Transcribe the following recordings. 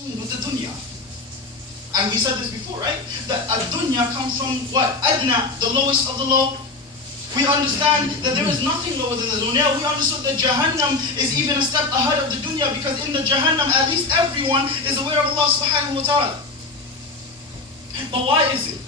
with the dunya. And we said this before, right? That ad-dunya comes from what? Adna, the lowest of the low. We understand that there is nothing lower than the dunya. We understood that Jahannam is even a step ahead of the dunya, because in the Jahannam, at least everyone is aware of Allah subhanahu wa ta'ala. But why is it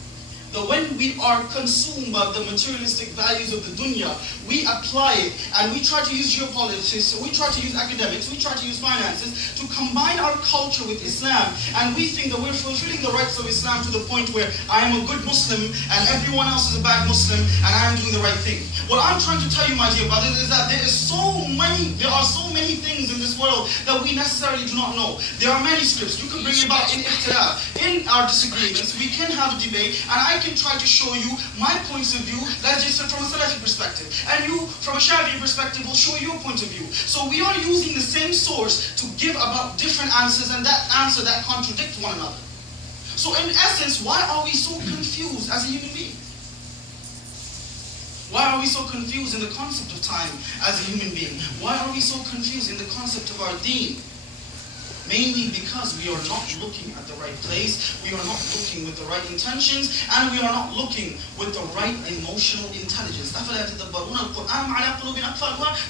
that when we are consumed by the materialistic values of the dunya, we apply it and we try to use geopolitics, we try to use academics, we try to use finances to combine our culture with Islam, and we think that we're fulfilling the rights of Islam to the point where I am a good Muslim and everyone else is a bad Muslim and I am doing the right thing. What I'm trying to tell you, my dear brothers, is that there are so many things in this world that we necessarily do not know. There are manuscripts you can bring about in ikhtilaf, in our disagreements. We can have a debate, and I can try to show you my points of view, that's just from a Salafi perspective, and you from a Shafi'i perspective will show your point of view. So we are using the same source to give about different answers, and that answer that contradict one another. So in essence, why are we so confused as a human being? Why are we so confused in the concept of time as a human being? Why are we so confused in the concept of our deen? Mainly because we are not looking at the right place, we are not looking with the right intentions, and we are not looking with the right emotional intelligence.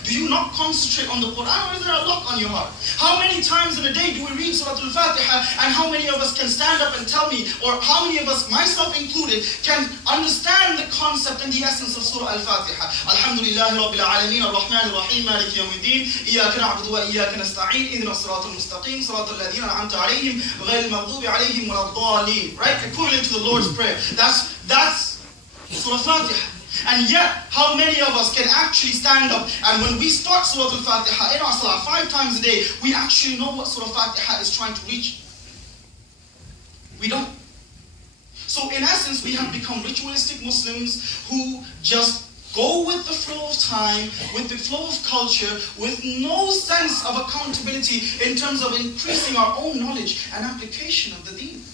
Do you not concentrate on the Quran, or is there a lock on your heart? How many times in a day do we read Surah Al-Fatiha, and how many of us can stand up and tell me, or how many of us, myself included, can understand the concept and the essence of Surah Al-Fatiha? Alhamdulillahi Rabbil Alameen, Ar-Rahman Ar-Rahim, Maliki Yawmiddin, Iyaka na'budu wa iyaka nasta'een, Ihdina as-siratal mustaqim, Siratal ladhina an'amta alayhim, ghayril maghdubi alayhim waladdallin. Right? Equivalent to the Lord's Prayer. That's Surah Al-Fatiha. And yet, how many of us can actually stand up, and when we start Surah Al-Fatiha in our salah 5 times a day, we actually know what Surah Al-Fatiha is trying to reach? We don't. So in essence, we have become ritualistic Muslims who just go with the flow of time, with the flow of culture, with no sense of accountability in terms of increasing our own knowledge and application of the deen.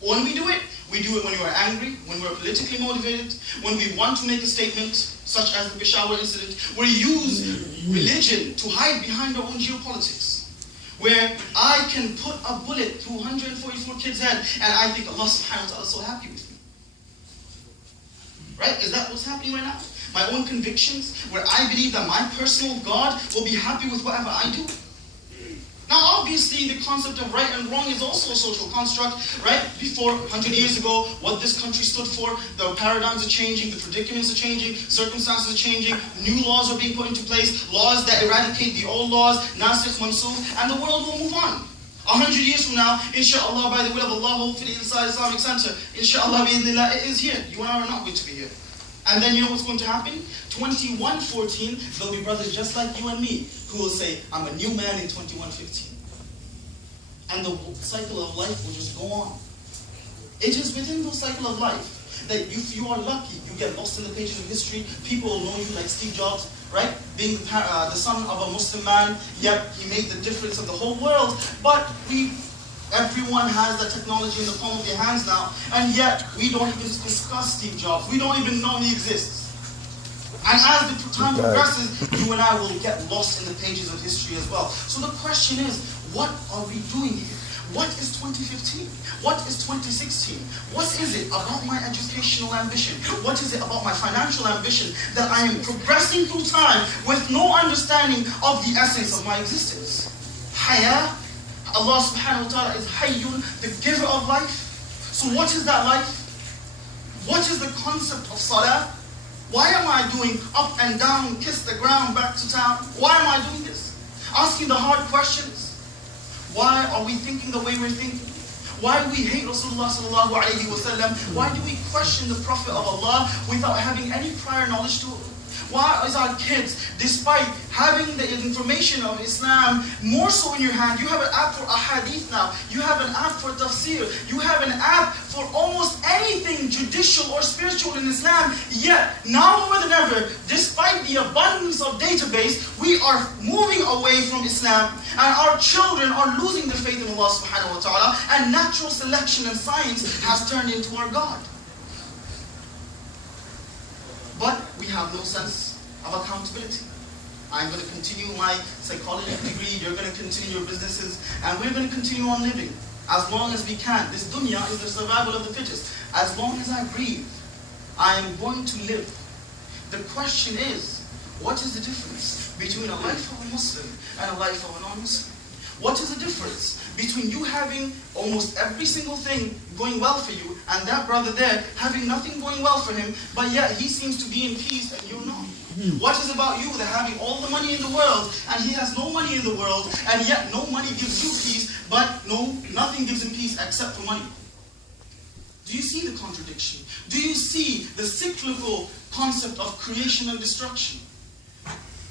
When we do it when we are angry, when we're politically motivated, when we want to make a statement, such as the Peshawar incident, we use religion to hide behind our own geopolitics, where I can put a bullet through 144 kids' head, and I think Allah subhanahu wa ta'ala is so happy with me. Right? Is that what's happening right now? My own convictions, where I believe that my personal God will be happy with whatever I do. Now obviously the concept of right and wrong is also a social construct, right? Before, 100 years ago, what this country stood for, the paradigms are changing, the predicaments are changing, circumstances are changing, new laws are being put into place, laws that eradicate the old laws, nasikh, mansukh, and the world will move on. 100 years from now, inshallah, by the will of Allah, hopefully inside Islamic Center, inshallah, it is here. You and I are not going to be here. And then you know what's going to happen? 2114, there'll be brothers just like you and me who will say, I'm a new man in 2115. And the cycle of life will just go on. It is within the cycle of life that if you are lucky, you get lost in the pages of history. People will know you like Steve Jobs, right? Being the son of a Muslim man, yet he made the difference of the whole world. But everyone has that technology in the palm of their hands now, and yet we don't even discuss Steve Jobs. We don't even know he exists. And as the time progresses, you and I will get lost in the pages of history as well. So the question is, what are we doing here? What is 2015? What is 2016? What is it about my educational ambition? What is it about my financial ambition that I am progressing through time with no understanding of the essence of my existence? Haya. Allah subhanahu wa ta'ala is Hayyun, the giver of life. So what is that life? What is the concept of salah? Why am I doing up and down, kiss the ground, back to town? Why am I doing this? Asking the hard questions. Why are we thinking the way we're thinking? Why do we hate Rasulullah sallallahu alayhi wa sallam? Why do we question the Prophet of Allah without having any prior knowledge to it? Why is our kids, despite having the information of Islam more so in your hand, you have an app for ahadith now, you have an app for tafsir, you have an app for almost anything judicial or spiritual in Islam, yet now more than ever, despite the abundance of database, we are moving away from Islam, and our children are losing their faith in Allah subhanahu wa ta'ala, and natural selection and science has turned into our God. But we have no sense of accountability. I'm going to continue my psychology degree, you're going to continue your businesses, and we're going to continue on living as long as we can. This dunya is the survival of the fittest. As long as I breathe, I am going to live. The question is, what is the difference between a life of a Muslim and a life of a non-Muslim? What is the difference between you having almost every single thing going well for you and that brother there having nothing going well for him, but yet he seems to be in peace and you're not? What is about you that having all the money in the world and he has no money in the world, and yet no money gives you peace, but nothing gives him peace except for money? Do you see the contradiction? Do you see the cyclical concept of creation and destruction?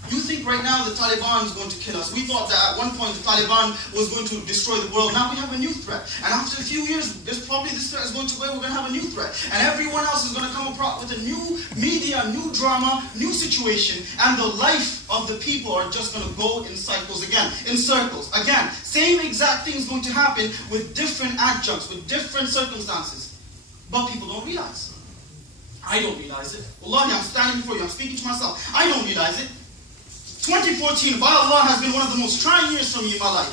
You think right now the Taliban is going to kill us. We thought that at one point the Taliban was going to destroy the world. Now we have a new threat. And after a few years, probably this threat is going to go away. We're going to have a new threat. And everyone else is going to come across with a new media, new drama, new situation. And the life of the people are just going to go in cycles again, in circles. Again, same exact thing is going to happen with different adjuncts, with different circumstances. But people don't realize. I don't realize it. Wallahi, I'm standing before you. I'm speaking to myself. I don't realize it. 2014, by Allah, has been one of the most trying years for me in my life.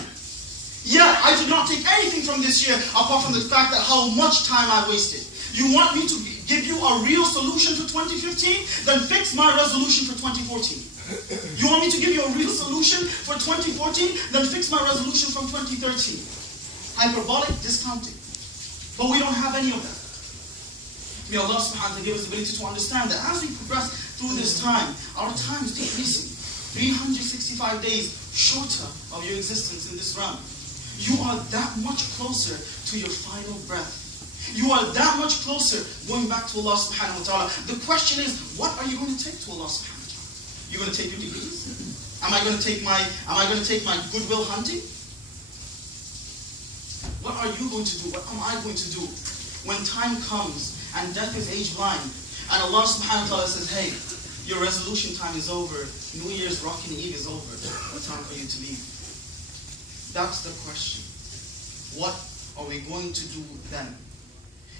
Yet, I did not take anything from this year apart from the fact that how much time I wasted. You want me to give you a real solution for 2015? Then fix my resolution for 2014. You want me to give you a real solution for 2014? Then fix my resolution from 2013. Hyperbolic discounting. But we don't have any of that. May Allah subhanahu wa ta'ala give us the ability to understand that as we progress through this time, our time is decreasing. 365 days shorter of your existence in this realm. You are that much closer to your final breath. You are that much closer going back to Allah subhanahu wa ta'ala. The question is, what are you going to take to Allah subhanahu wa ta'ala? You're going to take your degrees? Am I going to take my goodwill hunting? What are you going to do? What am I going to do when time comes and death is age blind and Allah subhanahu wa ta'ala says, hey, your resolution time is over. New Year's Rockin' Eve is over. It's time for you to leave. That's the question. What are we going to do then?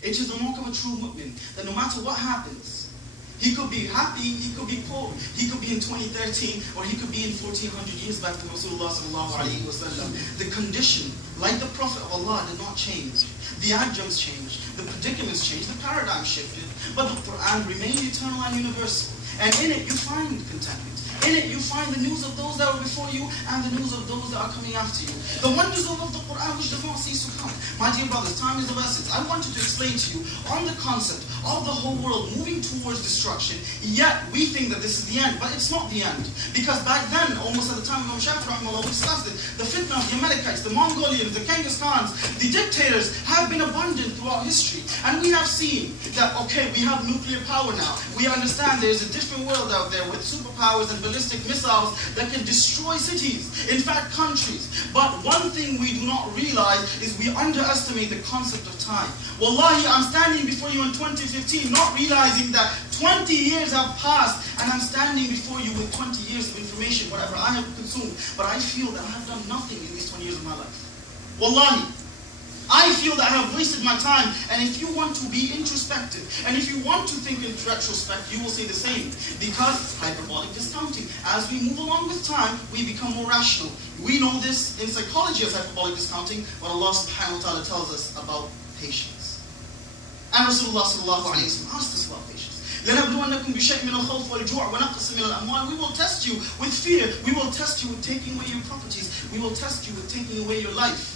It is the mark of a true mu'min that no matter what happens, he could be happy, he could be poor, he could be in 2013, or he could be in 1400 years back to Rasulullah sallallahu alayhi wa sallam. The condition, like the Prophet of Allah, did not change. The adjuncts changed, the predicaments changed, the paradigm shifted, but the Quran remained eternal and universal. And in it you find contentment. In it you find the news of those that were before you and the news of those that are coming after you. The wonders of the Quran which does not cease to come. My dear brothers, time is of essence. I wanted to explain to you on the concept of the whole world moving towards destruction. Yet we think that this is the end, but it's not the end. Because back then, almost at the time of Imam Shafi'i rahimahullah, we discussed it, the fitna of the Amalekites, the Mongolians, the Genghis Khans, the dictators have been abundant throughout history. And we have seen that, okay, we have nuclear power now. We understand there is a different world out there with superpowers and ballistic missiles that can destroy cities, in fact countries. But one thing we do not realize is we underestimate the concept of time. Wallahi, I'm standing before you in 2015 not realizing that 20 years have passed and I'm standing before you with 20 years of information, whatever I have consumed. But I feel that I have done nothing in these 20 years of my life. Wallahi. I feel that I have wasted my time. And if you want to be introspective, and if you want to think in retrospect, you will say the same. Because hyperbolic discounting. As we move along with time, we become more rational. We know this in psychology as hyperbolic discounting, but Allah subhanahu wa ta'ala tells us about patience. And Rasulullah sallallahu alayhi wa sallam asked us about patience. لَنَبْلُوَنَّكُمْ بِشَيْءٍ مِنَ الْخَوْفِ وَالْجُوعِ وَنَقْصٍ مِنَ الْأَمْوَالِ. We will test you with fear. We will test you with taking away your properties. We will test you with taking away your life.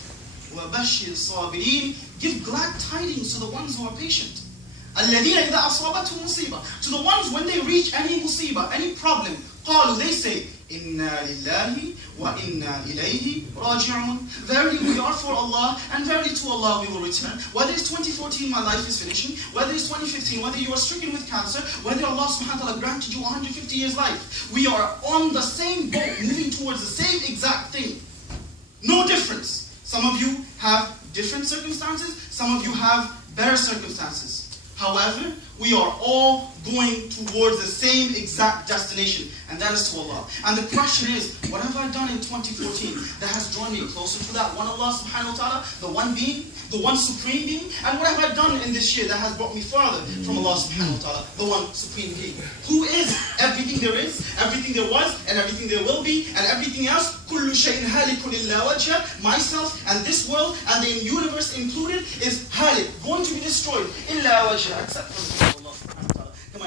وَبَشِّرِ الصَّابِرِينَ. Give glad tidings to the ones who are patient. الَّذِينَ إِذَا أَصَابَتْهُمْ مُصِيبَةٌ. To the ones when they reach any musibah, any problem, قَالُوا, they say, إِنَّا لِلَّهِ وَإِنَّا إِلَيْهِ رَاجِعُونَ. Verily we are for Allah, and verily to Allah we will return. Whether it's 2014, my life is finishing, whether it's 2015, whether you are stricken with cancer, whether Allah subhanahu wa ta'ala granted you 150 years life, we are on the same boat, moving towards the same exact thing. No difference. Some of you have different circumstances, some of you have better circumstances. However, we are all going towards the same exact destination, and that is to Allah. And the question is, what have I done in 2014 that has drawn me closer to that one Allah subhanahu wa ta'ala, the one being, the one supreme being? And what have I done in this year that has brought me farther from Allah subhanahu wa ta'ala, the one supreme being, who is everything there is, everything there was, and everything there will be, and everything else. كُلُّ شَيْءٍ هَالِكٌ إِلَّا وَجْهَهُ. Myself and this world and the universe included is halik, going to be destroyed, إِلَّا وَجْهَهُ, except for